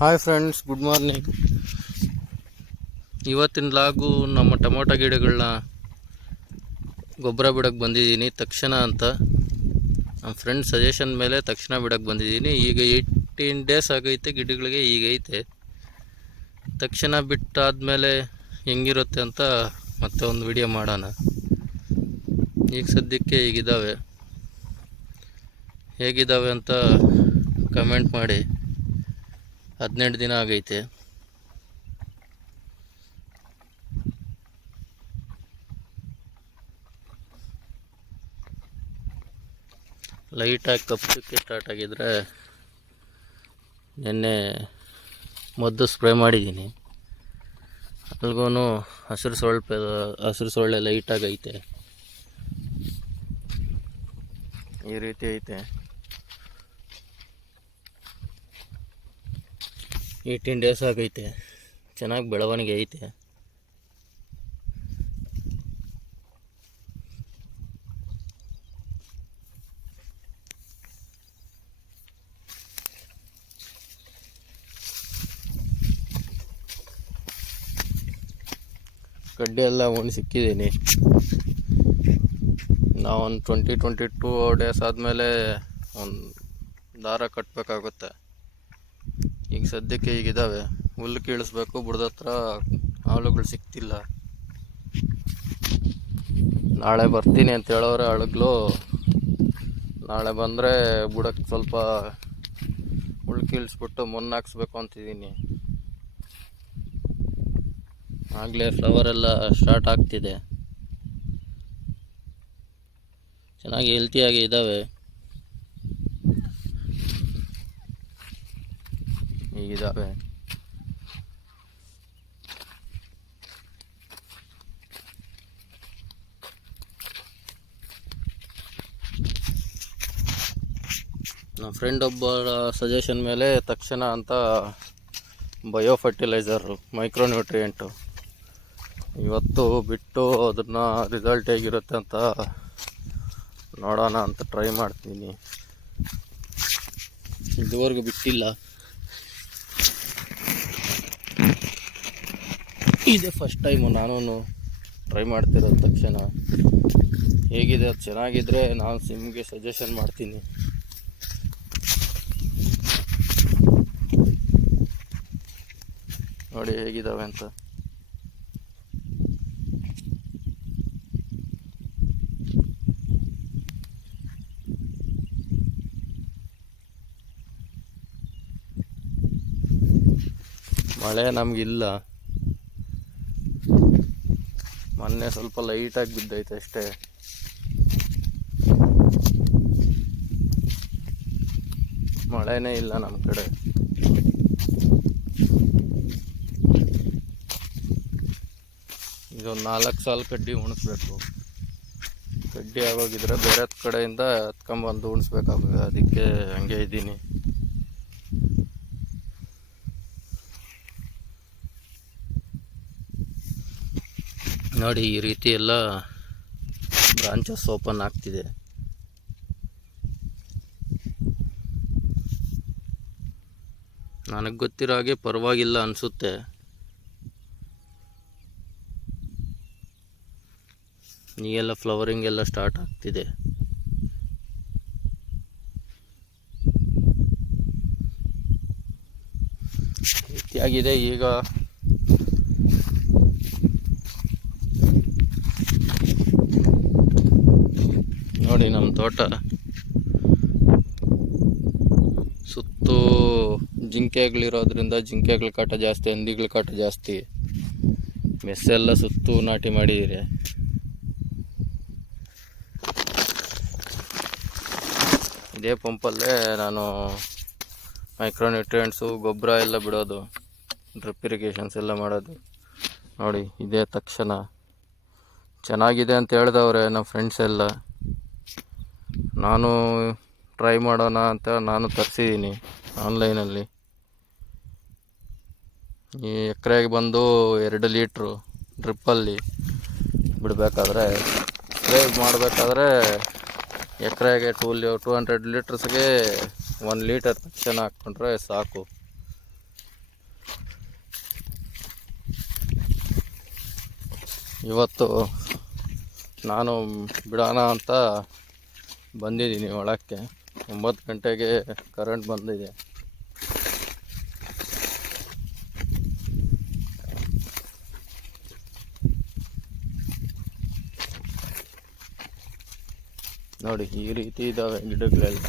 Hi friends, good morning. ಇವತ್ತಿನ ಲಾಗು ನಮ್ಮ tomato ಗಿಡಗಳನ್ನ ಗೊಬ್ಬರ ಬಿಡೋಕ್ಕೆ ಬಂದಿದ್ದೀನಿ ತಕ್ಷಣ ಅಂತ. ನಮ್ಮ ಫ್ರೆಂಡ್ ಸಜೆಷನ್ ಮೇಲೆ ತಕ್ಷಣ ಬಿಡೋಕ್ಕೆ ಬಂದಿದ್ದೀನಿ. ಈಗ 18 ಡೇಸ್ ಆಗೈತೆ ಗಿಡಗಳಿಗೆ, ಈಗೈತೆ. ತಕ್ಷಣ ಬಿಟ್ಟಾದಮೇಲೆ ಹೆಂಗಿರುತ್ತೆ ಅಂತ ಮತ್ತೆ ಒಂದು ವಿಡಿಯೋ ಮಾಡೋಣ. ಈಗ ಸದ್ಯಕ್ಕೆ ಈಗಿದ್ದಾವೆ, ಹೇಗಿದ್ದಾವೆ ಅಂತ ಕಮೆಂಟ್ ಮಾಡಿ. 18 ದಿನ ಆಗೈತೆ. ಲೈಟಾಗಿ ಕಪ್ಪಕ್ಕೆ ಸ್ಟಾರ್ಟ್ ಆಗಿದ್ರೆ ನಿನ್ನೆ ಮದ್ದು ಸ್ಪ್ರೇ ಮಾಡಿದ್ದೀನಿ. ಅಲ್ಗೂ ಹಸಿರು ಸೊಳ್ಳೆ ಲೈಟಾಗಿ ಐತೆ. ಈ ರೀತಿ ಐತೆ. 18 ಡೇಸ್ ಆಗೈತೆ. ಚೆನ್ನಾಗಿ ಬೆಳವಣಿಗೆ ಐತೆ. ಕಡ್ಡಿ ಎಲ್ಲ ಒಂದು ಸಿಕ್ಕಿದ್ದೀನಿ. ನಾವೊಂದು 22 ಡೇಸ್ ಆದಮೇಲೆ ಒಂದು ದಾರ ಕಟ್ಟಬೇಕಾಗುತ್ತೆ. ಈಗ ಸದ್ಯಕ್ಕೆ ಈಗಿದ್ದಾವೆ. ಹುಲ್ಲು ಕೀಳಿಸ್ಬೇಕು. ಬುಡದ ಹತ್ರ ಆಳುಗಳು ಸಿಗ್ತಿಲ್ಲ. ನಾಳೆ ಬರ್ತೀನಿ ಅಂತ ಹೇಳೋರೆ ಆಳುಗಳು. ನಾಳೆ ಬಂದರೆ ಬುಡಕ್ಕೆ ಸ್ವಲ್ಪ ಹುಲ್ಲು ಕೀಳಿಸ್ಬಿಟ್ಟು ಮಣ್ಣು ಹಾಕ್ಸ್ಬೇಕು ಅಂತಿದ್ದೀನಿ. ಆಗಲೇ ಫ್ಲವರ್ ಎಲ್ಲ ಸ್ಟಾರ್ಟ್ ಆಗ್ತಿದೆ. ಚೆನ್ನಾಗಿ ಹೆಲ್ತಿಯಾಗಿ ಇದ್ದಾವೆ. ಹೀಗಿದ್ದಾವೆ. ನಮ್ಮ ಫ್ರೆಂಡ್ ಒಬ್ಬರ ಸಜೆಷನ್ ಮೇಲೆ ತಕ್ಷಣ ಅಂತ ಬಯೋ ಫರ್ಟಿಲೈಸರು, ಮೈಕ್ರೋನ್ಯೂಟ್ರಿಯೆಂಟು ಇವತ್ತು ಬಿಟ್ಟು ಅದನ್ನು ರಿಸಲ್ಟ್ ಹೇಗಿರುತ್ತೆ ಅಂತ ನೋಡೋಣ ಅಂತ ಟ್ರೈ ಮಾಡ್ತೀನಿ. ಇದುವರೆಗೂ ಬಿಟ್ಟಿಲ್ಲ. ಇದೇ ಫಸ್ಟ್ ಟೈಮು ನಾನು ಟ್ರೈ ಮಾಡ್ತಿರೋದು. ತಕ್ಷಣ ಹೇಗಿದೆ, ಅದು ಚೆನ್ನಾಗಿದ್ದರೆ ನಾನು ನಿಮಗೆ ಸಜೆಷನ್ ಮಾಡ್ತೀನಿ. ನೋಡಿ ಹೇಗಿದ್ದಾವೆ ಅಂತ. ಮಳೆ ನಮಗಿಲ್ಲ. ಮೊನ್ನೆ ಸ್ವಲ್ಪ ಲೈಟಾಗಿ ಬಿದ್ದೈತೆ ಅಷ್ಟೇ. ಮಳೆನೇ ಇಲ್ಲ ನಮ್ಮ ಕಡೆ. ಇದೊಂದು 4 ಸಾಲ ಕಡ್ಡಿ ಉಣಿಸ್ಬೇಕು. ಕಡ್ಡಿ ಆಗೋಗಿದ್ರೆ ಬೇರೆ ಕಡೆಯಿಂದ ಎತ್ಕೊಂಬಂದು ಉಣಿಸ್ಬೇಕಾಗುತ್ತೆ. ಅದಕ್ಕೆ ಹಂಗೆ ಇದ್ದೀನಿ. ನೋಡಿ ಈ ರೀತಿ ಎಲ್ಲ ಬ್ರಾಂಚಸ್ ಓಪನ್ ಆಗ್ತಿದೆ. ನನಗೆ ಗೊತ್ತಿರೋ ಹಾಗೆ ಪರವಾಗಿಲ್ಲ ಅನಿಸುತ್ತೆ. ಈಗೆಲ್ಲ ಫ್ಲವರಿಂಗ್ ಎಲ್ಲ ಸ್ಟಾರ್ಟ್ ಆಗ್ತಿದೆ. ರೀತಿಯಾಗಿದೆ ಈಗ. ನೋಡಿ ನಮ್ಮ ತೋಟ ಸುತ್ತು ಜಿಂಕೆಗಳಿರೋದ್ರಿಂದ ಜಿಂಕೆಗಳ ಕಾಟ ಜಾಸ್ತಿ, ಹಂದಿಗಳ ಕಾಟ ಜಾಸ್ತಿ. ಮೆಸ್ಸೆಲ್ಲ ಸುತ್ತು ನಾಟಿ ಮಾಡಿದ್ದೀರಿ. ಇದೇ ಪಂಪಲ್ಲೇ ನಾನು ಮೈಕ್ರೋನ್ಯೂಟ್ರಿಯೆಂಟ್ಸು ಗೊಬ್ಬರ ಎಲ್ಲ ಬಿಡೋದು, ಡ್ರಿಪ್ ಇರಿಗೇಷನ್ಸ್ ಎಲ್ಲ ಮಾಡೋದು. ನೋಡಿ ಇದೇ ತಕ್ಷಣ ಚೆನ್ನಾಗಿದೆ ಅಂತ ಹೇಳಿದವ್ರೆ ನಮ್ಮ ಫ್ರೆಂಡ್ಸ್ ಎಲ್ಲ. ನಾನು ಟ್ರೈ ಮಾಡೋಣ ಅಂತ ನಾನು ತರಿಸಿದ್ದೀನಿ ಆನ್ಲೈನಲ್ಲಿ. ಈ ಎಕರೆಗೆ ಬಂದು 2 ಲೀಟ್ರು ಡ್ರಿಪ್ಪಲ್ಲಿ ಬಿಡಬೇಕಾದ್ರೆ, ಸ್ಪ್ರೇ ಮಾಡಬೇಕಾದ್ರೆ ಎಕರೆಗೆ 200 ಲೀಟರ್ಸ್ಗೆ 1 ಲೀಟರ್ ತಕ್ಷಣ ಹಾಕ್ಕೊಂಡ್ರೆ ಸಾಕು. ಇವತ್ತು ನಾನು ಬಿಡೋಣ ಅಂತ ಬಂದಿದ್ದೀನಿ ಒಳಕ್ಕೆ. 9 ಗಂಟೆಗೆ ಕರೆಂಟ್ ಬಂದಿದೆ. ನೋಡಿ ಈ ರೀತಿ ಇದ್ದಾವೆ ಗಿಡಗಳೆಲ್ಲ.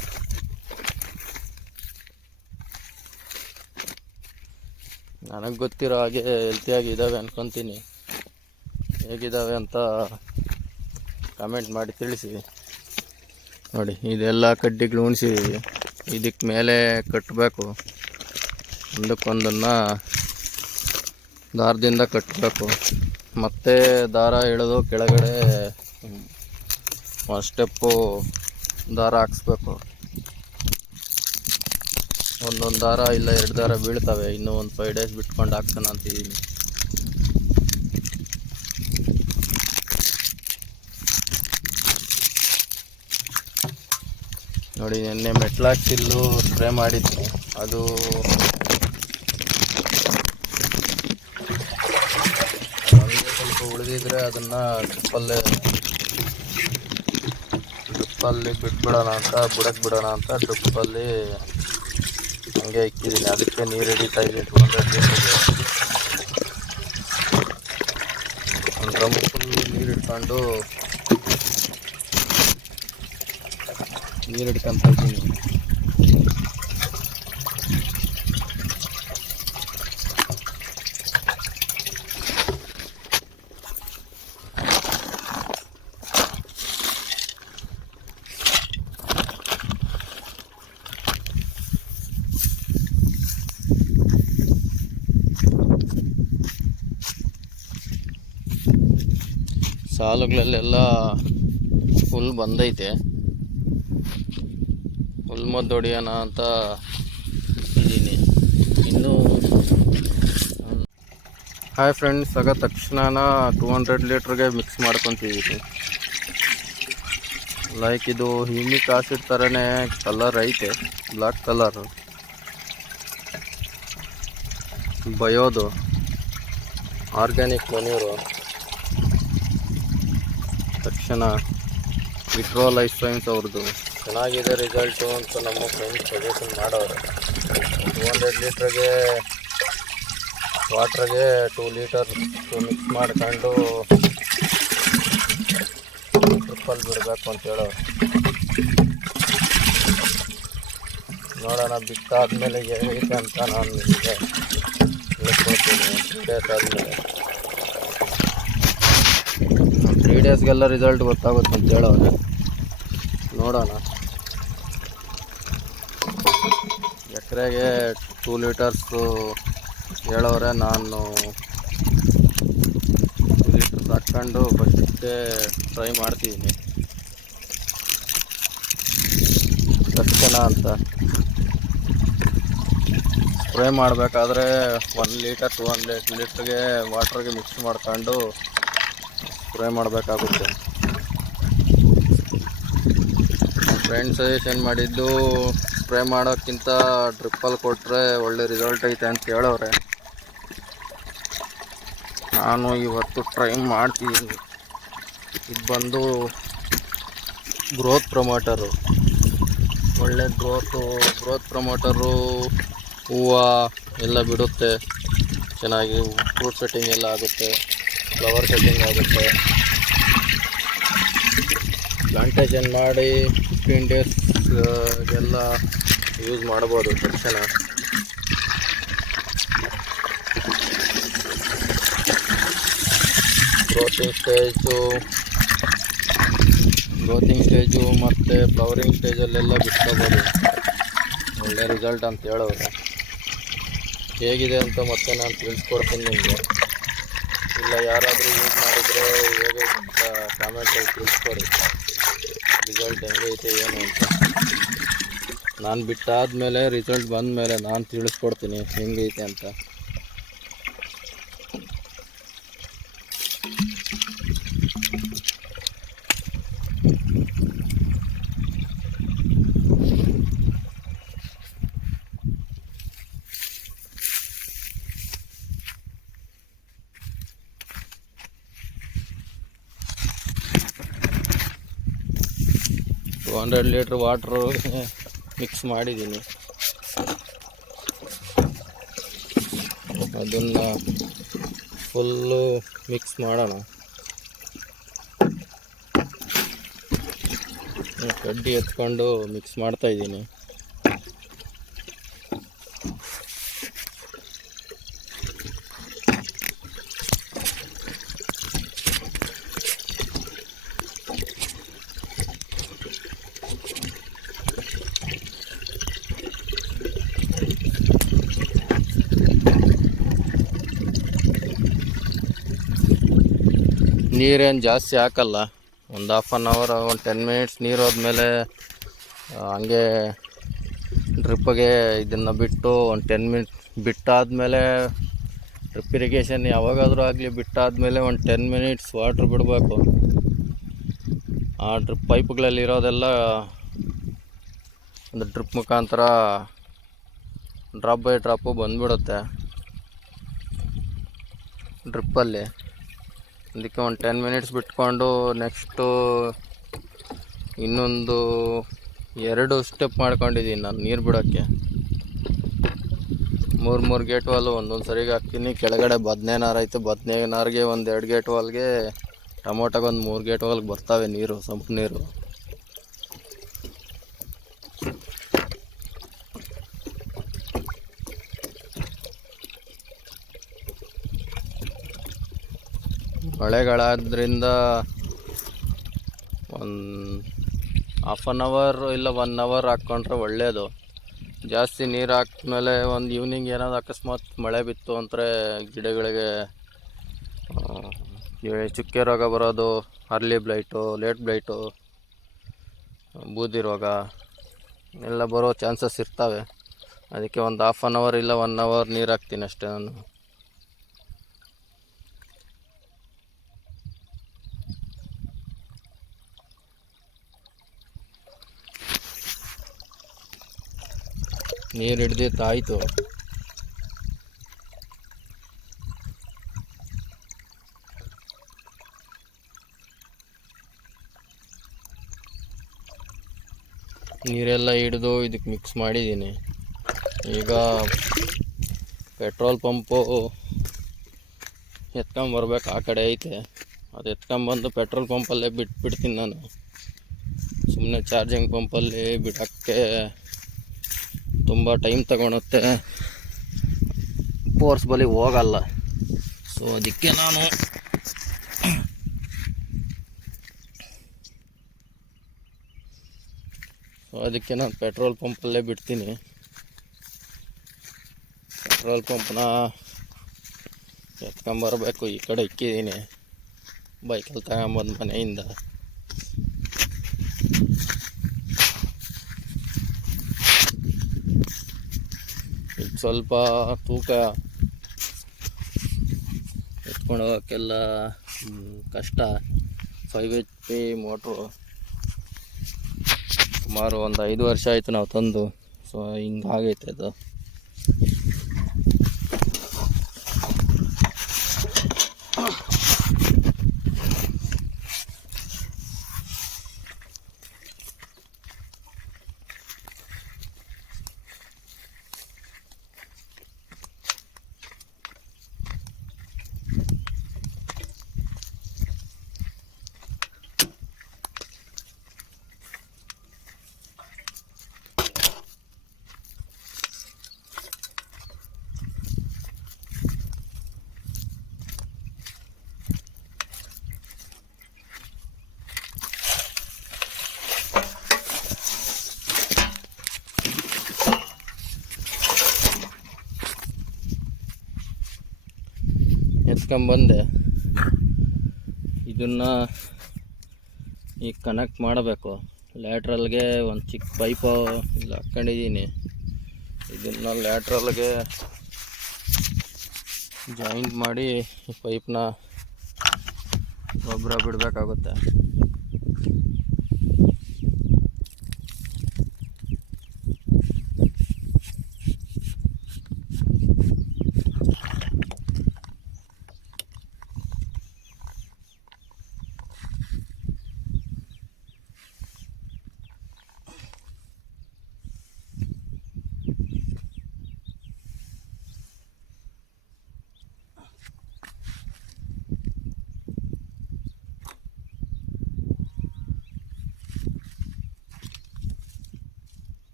ನನಗೆ ಗೊತ್ತಿರೋ ಹಾಗೆ ಹೆಲ್ತಿಯಾಗಿ ಇದ್ದಾವೆ ಅನ್ಕೊತೀನಿ. ಹೇಗಿದ್ದಾವೆ ಅಂತ ಕಮೆಂಟ್ ಮಾಡಿ ತಿಳಿಸಿ. ನೋಡಿ ಇದೆಲ್ಲ ಕಡ್ಡಿಗಳು ಉಣಿಸಿದ್ದೀವಿ. ಇದಕ್ಕೆ ಮೇಲೆ ಕಟ್ಟಬೇಕು, ಒಂದಕ್ಕೊಂದನ್ನು ದಾರದಿಂದ ಕಟ್ಟಬೇಕು. ಮತ್ತೆ ದಾರ ಎಳೆದು ಕೆಳಗಡೆ ಒಂದು ಸ್ಟೆಪ್ಪು ದಾರ ಹಾಕ್ಸ್ಬೇಕು. ಒಂದೊಂದು ದಾರ ಇಲ್ಲ 2 ದಾರ ಬೀಳ್ತವೆ. ಇನ್ನೂ ಒಂದು 5 ಡೇಸ್ ಬಿಟ್ಕೊಂಡು ಹಾಕ್ಸೋಣ ಅಂತಿದ್ದೀನಿ. ನೋಡಿ ನಿನ್ನೆ ಮೆಟ್ಲಾಕ್ಸಿಲ್ಲು ಸ್ಪ್ರೇ ಮಾಡಿದ್ದೆ. ಅದು ಸ್ವಲ್ಪ ಉಳಿದಿದ್ರೆ ಅದನ್ನು ಡ್ರಿಪ್ಪಲ್ಲಿ ಬಿಟ್ಬಿಡೋಣ ಅಂತ, ಬುಡಕ್ಕೆ ಬಿಡೋಣ ಅಂತ ಡ್ರಿಪ್ಪಲ್ಲಿ ಹಂಗೆ ಇಕ್ಕಿದ್ದೀನಿ. ಅದಕ್ಕೆ ನೀರು ಹಿಡಿತಾ ಇದೆ. 200 ಲೀಟ್ರಿಗೆ ಒಂದು ಡ್ರಮ್ ಫುಲ್ ನೀರು ಹಿಡ್ಕೊಂತ ಇದ್ದೀನಿ. ಸಾಲುಗಳಲ್ಲೆಲ್ಲ ಫುಲ್ ಬಂದೈತೆ. ಹುಲ್ ಮದ್ದು ಹೊಡಿಯೋಣ ಅಂತ ಇದ್ದೀನಿ. ಇನ್ನೂ ಹಾಯ್ ಫ್ರೆಂಡ್ಸ್, ಆಗ ತಕ್ಷಣ 200 ಲೀಟ್ರಿಗೆ ಮಿಕ್ಸ್ ಮಾಡ್ಕೊತಿದ್ದೀನಿ. ಲೈಕ್ ಇದು ಹ್ಯೂಮಿಕ್ ಆಸಿಡ್ ಥರನೇ ಕಲರ್ ಐತೆ, ಬ್ಲ್ಯಾಕ್ ಕಲರು. ಬಯೋದು ಆರ್ಗ್ಯಾನಿಕ್ ಮನ್ಯೂರು. ತಕ್ಷಣ ವಿಟ್ರೋ ಲೈಫ್ ಸೈನ್ಸ್ ಅವ್ರದ್ದು ಚೆನ್ನಾಗಿದೆ ರಿಸಲ್ಟು ಅಂತ ನಮ್ಮ ಫ್ರೆಂಡ್ಸ್ ಸಜೆಷನ್ ಮಾಡೋರು. 200 ಲೀಟ್ರಿಗೆ ವಾಟ್ರಿಗೆ 2 ಲೀಟರ್ ಮಿಕ್ಸ್ ಮಾಡ್ಕೊಂಡು ಟ್ರಿಪ್ಪಲ್ಲಿ ಬಿಡಬೇಕು ಅಂತ ಹೇಳೋರು. ನೋಡೋಣ ಬಿಟ್ಟಾದ್ಮೇಲೆ ಹೇಗೈತೆ ಅಂತ ನಾನು ನಿಮಗೆ ಹೇಳ್ಕೊಡ್ತೀನಿ. 3 ಡೇಸ್ ಆದಮೇಲೆ 3 ಡೇಸ್ಗೆಲ್ಲ ರಿಸಲ್ಟ್ ಗೊತ್ತಾಗುತ್ತೆ ಅಂತ ಹೇಳೋರೆ. ನೋಡೋಣ. ಎಕರೆಗೆ 2 ಲೀಟರ್ಸು ಹೇಳೋರೆ. ನಾನು 2 ಲೀಟರ್ಸ್ ಹಾಕ್ಕೊಂಡು ಫಸ್ಟಿಗೆ ಟ್ರೈ ಮಾಡ್ತಿದ್ದೀನಿ ತಕ್ಷಣ ಅಂತ. ಸ್ಪ್ರೇ ಮಾಡಬೇಕಾದ್ರೆ 1 ಲೀಟರ್ 200 ಲೀಟ್ರಿಗೆ ವಾಟ್ರಿಗೆ ಮಿಕ್ಸ್ ಮಾಡ್ಕೊಂಡು ಸ್ಪ್ರೇ ಮಾಡಬೇಕಾಗುತ್ತೆ. ಫ್ರೆಂಡ್ ಸಜೆಷನ್ ಮಾಡಿದ್ದು ಸ್ಪ್ರೇ ಮಾಡೋಕ್ಕಿಂತ ಡ್ರಿಪ್ಪಲ್ಲಿ ಕೊಟ್ಟರೆ ಒಳ್ಳೆ ರಿಸಲ್ಟ್ ಐತೆ ಅಂತ ಹೇಳೋರೆ. ನಾನು ಇವತ್ತು ಟ್ರೈ ಮಾಡ್ತಿದ್ದೀನಿ. ಇದು ಬಂದು ಗ್ರೋತ್ ಪ್ರಮೋಟರು, ಒಳ್ಳೆ ಗ್ರೋತ್ ಪ್ರಮೋಟರು. ಹೂವು ಎಲ್ಲ ಬಿಡುತ್ತೆ ಚೆನ್ನಾಗಿ, ಫ್ರೂಟ್ ಸೆಟ್ಟಿಂಗ್ ಎಲ್ಲ ಆಗುತ್ತೆ, ಫ್ಲವರ್ ಸೆಟ್ಟಿಂಗ್ ಆಗುತ್ತೆ. ಪ್ಲಾಂಟೇಷನ್ ಮಾಡಿ 15 ಡೇಸ್ಗೆಲ್ಲ ಯೂಸ್ ಮಾಡ್ಬೋದು ತಕ್ಷಣ. ಗ್ರೋತಿಂಗ್ ಸ್ಟೇಜು ಮತ್ತು ಫ್ಲವರಿಂಗ್ ಸ್ಟೇಜಲ್ಲೆಲ್ಲ ಬಿಟ್ಕೋಬೋದು. ಒಳ್ಳೆ ರಿಸಲ್ಟ್ ಅಂತ ಹೇಳೋರು. ಹೇಗಿದೆ ಅಂತ ಮತ್ತೆ ನಾನು ತಿಳಿಸ್ಕೊಡ್ತೀನಿ ನಿಮಗೆ. ಇಲ್ಲ ಯಾರಾದರೂ ಯೂಸ್ ಮಾಡಿದರೆ ಹೇಗೆ ಅಂತ ಕಾಮೆಂಟಲ್ಲಿ ತಿಳಿಸ್ಕೊಡಿ, ರಿಸಲ್ಟ್ ಹೆಂಗೈತೆ ಏನು ಅಂತ. ನಾನು ಬಿಟ್ಟಾದಮೇಲೆ ರಿಸಲ್ಟ್ ಬಂದಮೇಲೆ ನಾನು ತಿಳಿಸ್ಕೊಡ್ತೀನಿ ಹೆಂಗೈತೆ ಅಂತ. 200 ಲೀಟ್ರ್ ವಾಟ್ರು ಮಿಕ್ಸ್ ಮಾಡಿದ್ದೀನಿ. ಅದನ್ನು ಫುಲ್ಲು ಮಿಕ್ಸ್ ಮಾಡೋಣ. ಕಡ್ಡಿ ಎತ್ಕೊಂಡು ಮಿಕ್ಸ್ ಮಾಡ್ತಾಯಿದ್ದೀನಿ. ನೀರೇನು ಜಾಸ್ತಿ ಹಾಕಲ್ಲ. ಒಂದು ಹಾಫ್ ಆನ್ ಅವರ್, ಒಂದು 10 ಮಿನಿಟ್ಸ್ ನೀರು ಹೋದ್ಮೇಲೆ ಹಂಗೆ ಡ್ರಿಪ್ಪಿಗೆ ಇದನ್ನು ಬಿಟ್ಟು ಒಂದು 10 ಮಿನಿಟ್ ಬಿಟ್ಟಾದಮೇಲೆ, ಡ್ರಿಪ್ ಇರಿಗೇಷನ್ ಯಾವಾಗಾದರೂ ಆಗಲಿ ಬಿಟ್ಟಾದಮೇಲೆ ಒಂದು 10 ಮಿನಿಟ್ಸ್ ವಾಟ್ರ್ ಬಿಡಬೇಕು. ಆ ಡ್ರಿಪ್ ಪೈಪ್ಗಳಲ್ಲಿರೋದೆಲ್ಲ ಒಂದು ಡ್ರಿಪ್ ಮುಖಾಂತರ ಡ್ರಾಪ್ ಬೈ ಡ್ರಾಪು ಬಂದುಬಿಡುತ್ತೆ ಡ್ರಿಪ್ಪಲ್ಲಿ. ಅದಕ್ಕೆ ಒಂದು 10 ಮಿನಿಟ್ಸ್ ಬಿಟ್ಕೊಂಡು ನೆಕ್ಸ್ಟು ಇನ್ನೊಂದು 2 ಸ್ಟೆಪ್ ಮಾಡ್ಕೊಂಡಿದ್ದೀನಿ ನಾನು ನೀರು ಬಿಡೋಕ್ಕೆ. 3 ಗೇಟ್ ವಾಲು ಒಂದೊಂದು ಸರಿಗೆ ಹಾಕ್ತೀನಿ. ಕೆಳಗಡೆ ಬದನೆ ನಾರು ಐತೆ, ಬದನೆ ನಾರಿಗೆ ಒಂದು 2 ಗೇಟ್ ವಾಲ್ಗೆ, ಟೊಮೊಟೊಗೆ ಒಂದು 3 ಗೇಟ್ ವಾಲ್ಗೆ ಬರ್ತವೆ ನೀರು, ಸಂಪು ನೀರು. ಮಳೆಗಳಾದ್ರಿಂದ ಒಂದು ಹಾಫ್ ಆನ್ ಅವರ್ ಇಲ್ಲ 1 ಅವರ್ ಹಾಕ್ಕೊಂಡ್ರೆ ಒಳ್ಳೆಯದು. ಜಾಸ್ತಿ ನೀರು ಹಾಕಿದ್ಮೇಲೆ ಒಂದು ಈವ್ನಿಂಗ್ ಏನಾದ್ರು ಅಕಸ್ಮಾತ್ ಮಳೆ ಬಿತ್ತು ಅಂದರೆ ಗಿಡಗಳಿಗೆ ಚುಕ್ಕೆ ರೋಗ ಬರೋದು, ಅರ್ಲಿ ಬ್ಲೈಟು, ಲೇಟ್ ಬ್ಲೈಟು, ಬೂದಿ ರೋಗ ಎಲ್ಲ ಬರೋ ಚಾನ್ಸಸ್ ಇರ್ತವೆ. ಅದಕ್ಕೆ ಒಂದು ಹಾಫ್ ಆನ್ ಅವರ್ ಇಲ್ಲ 1 ಅವರ್ ನೀರು ಹಾಕ್ತೀನಿ ಅಷ್ಟೇ ನಾನು. ನೀರು ಹಿಡ್ದಿತ್ತಾಯಿತು. ನೀರೆಲ್ಲ ಹಿಡಿದು ಇದಕ್ಕೆ ಮಿಕ್ಸ್ ಮಾಡಿದ್ದೀನಿ. ಈಗ ಪೆಟ್ರೋಲ್ ಪಂಪು ಎತ್ಕೊಂಬರ್ಬೇಕು, ಆ ಕಡೆ ಐತೆ. ಅದು ಎತ್ಕೊಂಬಂದು ಪೆಟ್ರೋಲ್ ಪಂಪಲ್ಲೇ ಬಿಟ್ಬಿಡ್ತೀನಿ ನಾನು. ಸುಮ್ಮನೆ ಚಾರ್ಜಿಂಗ್ ಪಂಪಲ್ಲಿ ಬಿಡೋಕ್ಕೆ ತುಂಬ ಟೈಮ್ ತಗೊಳುತ್ತೆ, ಫೋರ್ಸ್ಬಲಿ ಹೋಗಲ್ಲ. ಸೊ ಅದಕ್ಕೆ ನಾನು ಪೆಟ್ರೋಲ್ ಪಂಪಲ್ಲೇ ಬಿಡ್ತೀನಿ. ಪೆಟ್ರೋಲ್ ಪಂಪ್ನ ಎತ್ಕೊಂಬರ್ಬೇಕು. ಈ ಕಡೆ ಇಕ್ಕಿದ್ದೀನಿ, ಬೈಕಲ್ಲಿ ತಗೊಂಬಂದು ಮನೆಯಿಂದ. ಇದು ಸ್ವಲ್ಪ ತೂಕ ಎತ್ಕೊಂಡು ಹೋಗೋಕ್ಕೆಲ್ಲ ಕಷ್ಟ. 5 HP ಮೋಟ್ರು. ಸುಮಾರು ಒಂದು 5 ವರ್ಷ ಆಯಿತು ನಾವು ತಂದು. ಸೊ ಹಿಂಗಾಗೈತೆ ಅದು. ಎತ್ಕೊಂಬಂದೆ. ಇದನ್ನು ಈಗ ಕನೆಕ್ಟ್ ಮಾಡಬೇಕು. ಲ್ಯಾಟ್ರಲ್ಗೆ ಒಂದು ಚಿಕ್ಕ ಪೈಪು ಇಲ್ಲಿ ಹಾಕ್ಕೊಂಡಿದ್ದೀನಿ. ಇದನ್ನು ಲ್ಯಾಟ್ರಲ್ಗೆ ಜಾಯಿಂಟ್ ಮಾಡಿ ಈ ಪೈಪ್ನ ಗೊಬ್ಬರ ಬಿಡಬೇಕಾಗುತ್ತೆ.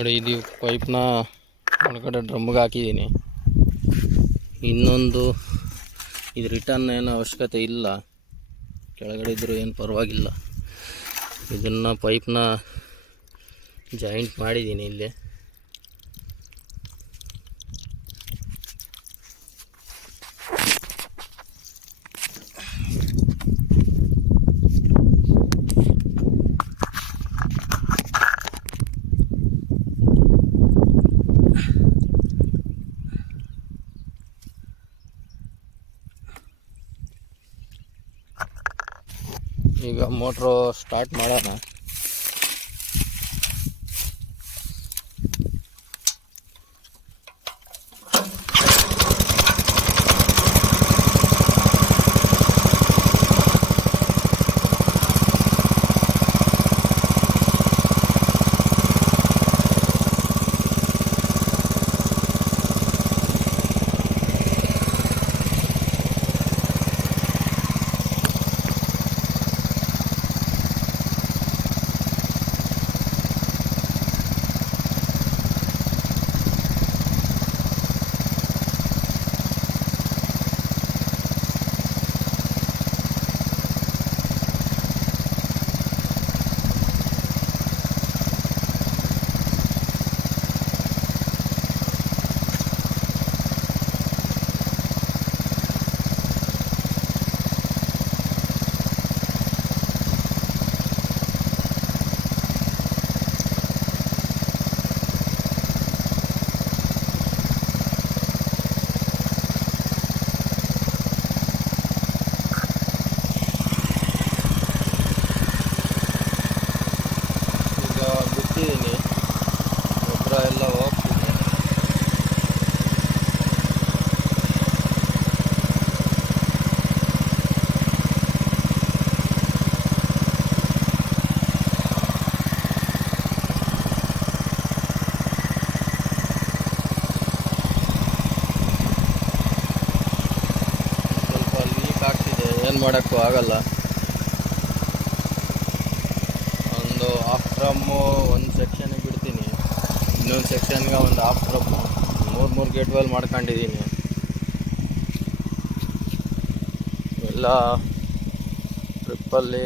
ನೋಡಿ, ಇದು ಪೈಪ್ನ ಒಳಗಡೆ ಡ್ರಮ್ಗೆ ಹಾಕಿದ್ದೀನಿ. ಇನ್ನೊಂದು ಇದು ರಿಟರ್ನ್ ಏನೋ ಅವಶ್ಯಕತೆ ಇಲ್ಲ, ಕೆಳಗಡೆ ಇದ್ದರೂ ಏನು ಪರವಾಗಿಲ್ಲ. ಇದನ್ನು ಪೈಪ್ನ ಜಾಯಿಂಟ್ ಮಾಡಿದ್ದೀನಿ ಇಲ್ಲಿ. ಈಗ ಮೋಟ್ರು ಸ್ಟಾರ್ಟ್ ಮಾಡೋಣ. ಗೊಬ್ಬರ ಎಲ್ಲ ಹೋಗ್ತಿದೆ. ಸ್ವಲ್ಪ ಲೀಕ್ ಆಗ್ತಿದೆ, ಏನು ಮಾಡೋಕ್ಕೂ ಆಗಲ್ಲ. ಒಂದು ಹಾಫ್ ಡ್ರಮ್ಮು ಒಂದು ಸೆಕ್ಷನಿಗೆ ಬಿಡ್ತೀನಿ, ಇನ್ನೊಂದು ಸೆಕ್ಷನ್ಗೆ ಒಂದು ಹಾಫ್ ಡ್ರಮ್ಮು, ಮೂರು ಗೇಟ್ ವೆಲ್ ಮಾಡ್ಕೊಂಡಿದ್ದೀನಿ. ಎಲ್ಲ ಟ್ರಿಪ್ಪಲ್ಲಿ